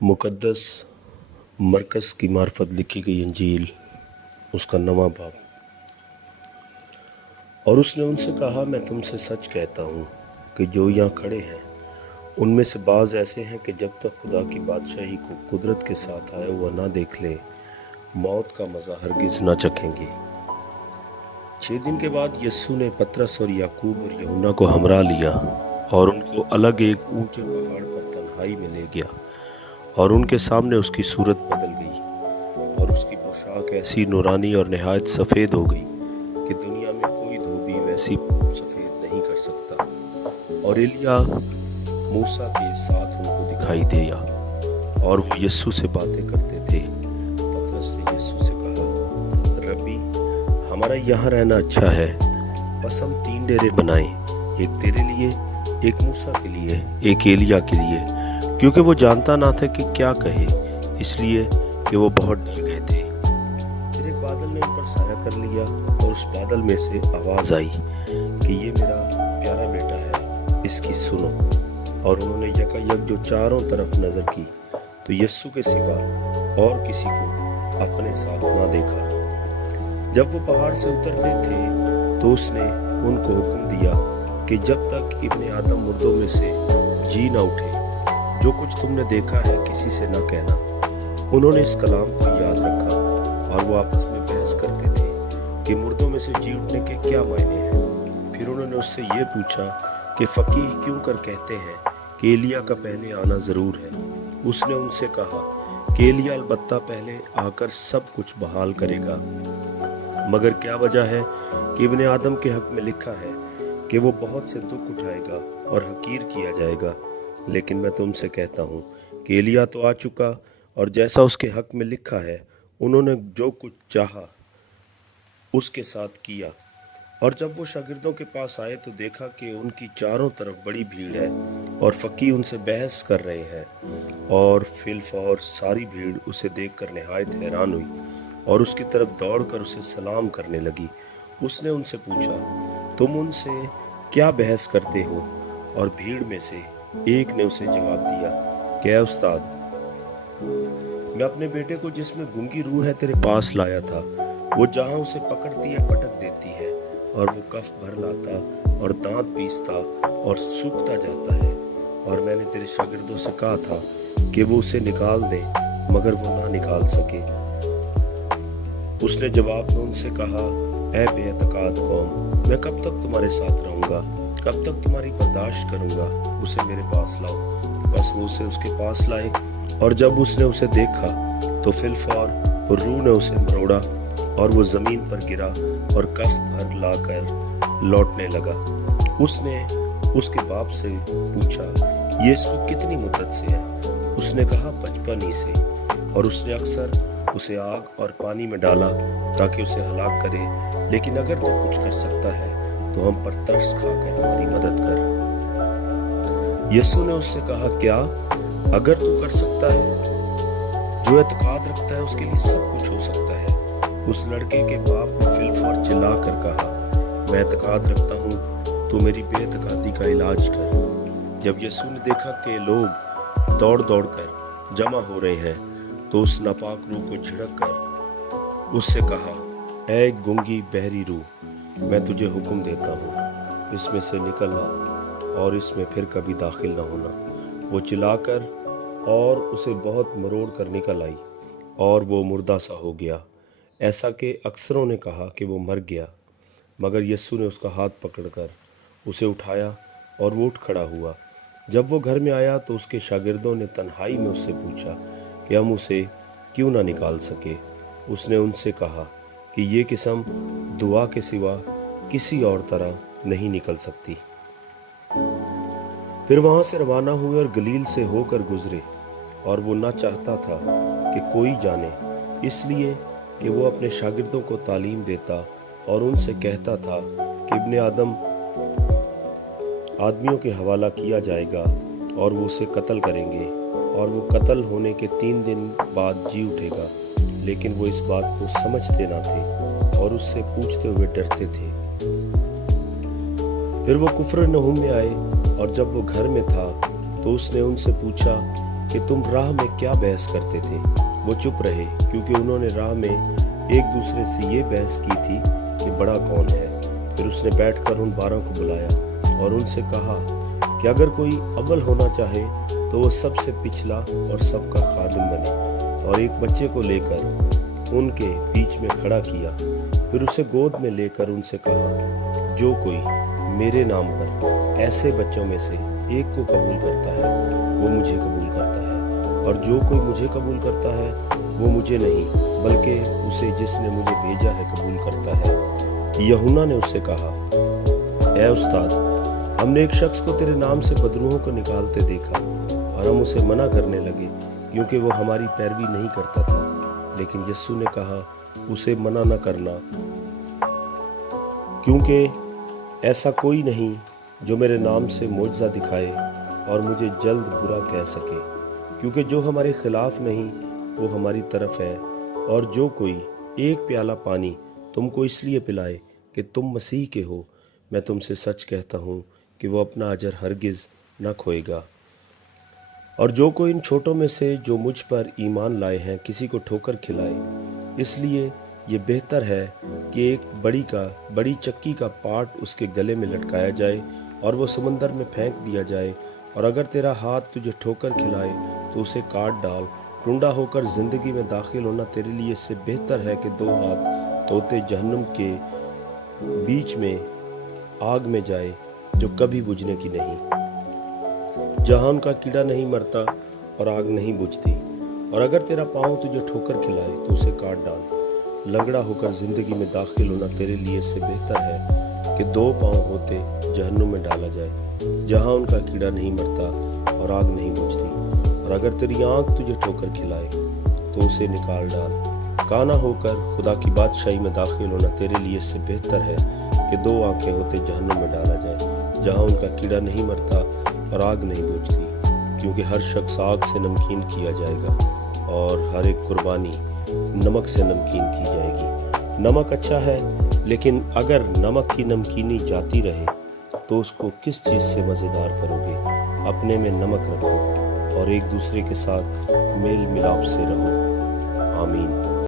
मुक़द्दस मरकज़ की मार्फत लिखी गई इंजील उसका 9वां बाब। और उसने उनसे कहा, मैं तुमसे सच कहता हूँ कि जो यहाँ खड़े हैं उनमें से बाज़ ऐसे हैं कि जब तक खुदा की बादशाही को कुदरत के साथ आया हुआ ना देख लें, मौत का मज़ा हरगिज़ ना चखेंगे। 6 दिन के बाद यीशु ने पतरस और याकूब और यूहन्ना को हमरा लिया और उनको अलग एक ऊंचे पहाड़ पर तन्हाई में ले गया, और उनके सामने उसकी सूरत बदल गई और उसकी पोशाक ऐसी नूरानी और नहायत सफ़ेद हो गई कि दुनिया में कोई धोबी वैसी सफ़ेद नहीं कर सकता। और एलिया मूसा के साथ उनको दिखाई दिया और वो यीशु से बातें करते थे। पतरस ने यीशु से कहा, रब्बी, हमारा यहाँ रहना अच्छा है, बस हम 3 डेरे बनाएं, एक तेरे लिए, एक मूसा के लिए, एक एलिया के लिए, क्योंकि वो जानता ना था कि क्या कहे, इसलिए कि वो बहुत डर गए थे। फिर एक बादल ने उन पर साया कर लिया और उस बादल में से आवाज़ आई कि ये मेरा प्यारा बेटा है, इसकी सुनो। और उन्होंने यकायक जो चारों तरफ नज़र की तो यीशु के सिवा और किसी को अपने साथ ना देखा। जब वो पहाड़ से उतरते थे तो उसने उनको हुक्म दिया कि जब तक इब्ने आदम मुर्दों में से जी ना उठे, जो कुछ तुमने देखा है किसी से ना कहना। उन्होंने इस कलाम को याद रखा और वो आपस में बहस करते थे कि मुर्दों में से जी उठने के क्या मायने हैं। फिर उन्होंने उससे ये पूछा कि फ़कीह क्यों कर कहते हैं कि एलिया का पहले आना ज़रूर है। उसने उनसे कहा कि एलिया अलबत्ता पहले आकर सब कुछ बहाल करेगा, मगर क्या वजह है कि इब्ने आदम के हक़ में लिखा है कि वो बहुत से दुख उठाएगा और हकीर किया जाएगा। लेकिन मैं तुमसे कहता हूँ कि एलिया तो आ चुका, और जैसा उसके हक़ में लिखा है उन्होंने जो कुछ चाहा उसके साथ किया। और जब वो शागिर्दों के पास आए तो देखा कि उनकी चारों तरफ बड़ी भीड़ है और फ़कीह उनसे बहस कर रहे हैं। और फिलफौर सारी भीड़ उसे देखकर नहायत हैरान हुई और उसकी तरफ दौड़कर उसे सलाम करने लगी। उसने उनसे पूछा, तुम उनसे क्या बहस करते हो? और भीड़ में से एक ने उसे जवाब दिया, क्या उस्ताद, मैं अपने बेटे को जिसमें गूंगी रूह है तेरे पास लाया था। वो जहाँ उसे पकड़ती है पटक देती है, और वो कफ भर लाता और दांत पीसता और सूखता जाता है। और मैंने तेरे शागिर्दों से कहा था कि वो उसे निकाल दे, मगर वो ना निकाल सके। उसने जवाब में उनसे कहा, ऐ बेअतकाद कौम, मैं कब तक तुम्हारे साथ रहूँगा? कब तक तुम्हारी बर्दाश्त करूँगा? उसे मेरे पास लाओ। बस वो उसे उसके पास लाए, और जब उसने उसे देखा तो फिलफौर रूह ने उसे मरोड़ा और वो ज़मीन पर गिरा और कफ भर लाकर लौटने लगा। उसने उसके बाप से पूछा, ये इसको कितनी मुद्दत से है? उसने कहा, बचपन ही से। और उसने अक्सर उसे आग और पानी में डाला ताकि उसे हलाक करे। लेकिन अगर तू कुछ कर सकता है तो हम पर तरस खाकर हमारी मदद कर। यीशु ने उससे कहा, क्या अगर तू कर सकता है? जो एतकाद रखता है उसके लिए सब कुछ हो सकता है। उस लड़के के बाप ने फिलफौर चिल्ला कर कहा, मैं एतकाद रखता हूँ, तो मेरी बेएतकादी का इलाज कर। जब यीशु ने देखा कि लोग दौड़ दौड़ कर जमा हो रहे हैं तो उस नापाक रूह को झिड़क कर उससे कहा, ऐ गूंगी बहरी रूह, मैं तुझे हुक्म देता हूँ, इसमें से निकलना और इसमें फिर कभी दाखिल न होना। वो चिल्लाकर और उसे बहुत मरोड़ कर निकल आई और वो मुर्दा सा हो गया। ऐसा कि अक्सरों ने कहा कि वो मर गया, मगर यीशु ने उसका हाथ पकड़कर उसे उठाया और वो उठ खड़ा हुआ। जब वो घर में आया तो उसके शागिर्दों ने तन्हाई में उससे पूछा कि हम उसे क्यों ना निकाल सके। उसने उनसे कहा कि ये किस्म दुआ के सिवा किसी और तरह नहीं निकल सकती। फिर वहाँ से रवाना हुए और गलील से होकर गुजरे, और वो ना चाहता था कि कोई जाने, इसलिए कि वो अपने शागिर्दों को तालीम देता और उनसे कहता था कि इब्ने आदम आदमियों के हवाला किया जाएगा और वो उसे कत्ल करेंगे, और वो कत्ल होने के 3 दिन बाद जी उठेगा। लेकिन वो इस बात को समझते ना थे और उससे पूछते हुए डरते थे। फिर वो कुफ्र नहूम में आए, और जब वो घर में था तो उसने उनसे पूछा कि तुम राह में क्या बहस करते थे। वो चुप रहे क्योंकि उन्होंने राह में एक दूसरे से ये बहस की थी कि बड़ा कौन है। फिर उसने बैठकर उन 12 को बुलाया और उनसे कहा कि अगर कोई अव्वल होना चाहे तो वो सबसे पिछला और सबका खादिम बने। और एक बच्चे को लेकर उनके बीच में खड़ा किया। फिर उसे गोद में लेकर उनसे कहा, जो कोई मेरे नाम पर ऐसे बच्चों में से एक को कबूल करता है वो मुझे कबूल करता है, और जो कोई मुझे कबूल करता है वो मुझे नहीं बल्कि उसे जिसने मुझे भेजा है कबूल करता है। यूहन्ना ने उससे कहा, ऐ उस्ताद, हमने एक शख्स को तेरे नाम से बदरूहों को निकालते देखा और हम उसे मना करने लगे क्योंकि वो हमारी पैरवी नहीं करता था। लेकिन यीशु ने कहा, उसे मना न करना, क्योंकि ऐसा कोई नहीं जो मेरे नाम से मोजज़ा दिखाए और मुझे जल्द बुरा कह सके, क्योंकि जो हमारे खिलाफ नहीं वो हमारी तरफ है। और जो कोई एक प्याला पानी तुमको इसलिए पिलाए कि तुम मसीह के हो, मैं तुमसे सच कहता हूँ कि वो अपना अजर हरगिज़ न खोएगा। और जो कोई इन छोटों में से जो मुझ पर ईमान लाए हैं किसी को ठोकर खिलाए, इसलिए ये बेहतर है कि एक बड़ी चक्की का पाट उसके गले में लटकाया जाए और वो समंदर में फेंक दिया जाए। और अगर तेरा हाथ तुझे ठोकर खिलाए तो उसे काट डाल। टुंडा होकर जिंदगी में दाखिल होना तेरे लिए इससे बेहतर है कि 2 हाथ तोते जहन्नुम के बीच में आग में जाए जो कभी बुझने की नहीं, जहाँ उनका कीड़ा नहीं मरता और आग नहीं बुझती। और अगर तेरा पाँव तुझे ठोकर खिलाए तो उसे काट डाल। लंगड़ा होकर जिंदगी में दाखिल होना तेरे लिए इससे बेहतर है कि 2 पाँव होते जहन्नुम में डाला जाए, जहाँ उनका कीड़ा नहीं मरता और आग नहीं बुझती। और अगर तेरी आँख तुझे ठोकर खिलाए तो उसे निकाल डाल। काना होकर खुदा की बादशाही में दाखिल होना तेरे लिए इससे बेहतर है कि 2 आँखें होते जहन्नुम में डाला जाए, जहाँ उनका कीड़ा नहीं मरता और आग नहीं बुझती। क्योंकि हर शख्स आग से नमकीन किया जाएगा और हर एक कुर्बानी नमक से नमकीन की जाएगी। नमक अच्छा है, लेकिन अगर नमक की नमकीनी जाती रहे तो उसको किस चीज़ से मज़ेदार करोगे। अपने में नमक रखो और एक दूसरे के साथ मेल मिलाप से रहो। आमीन।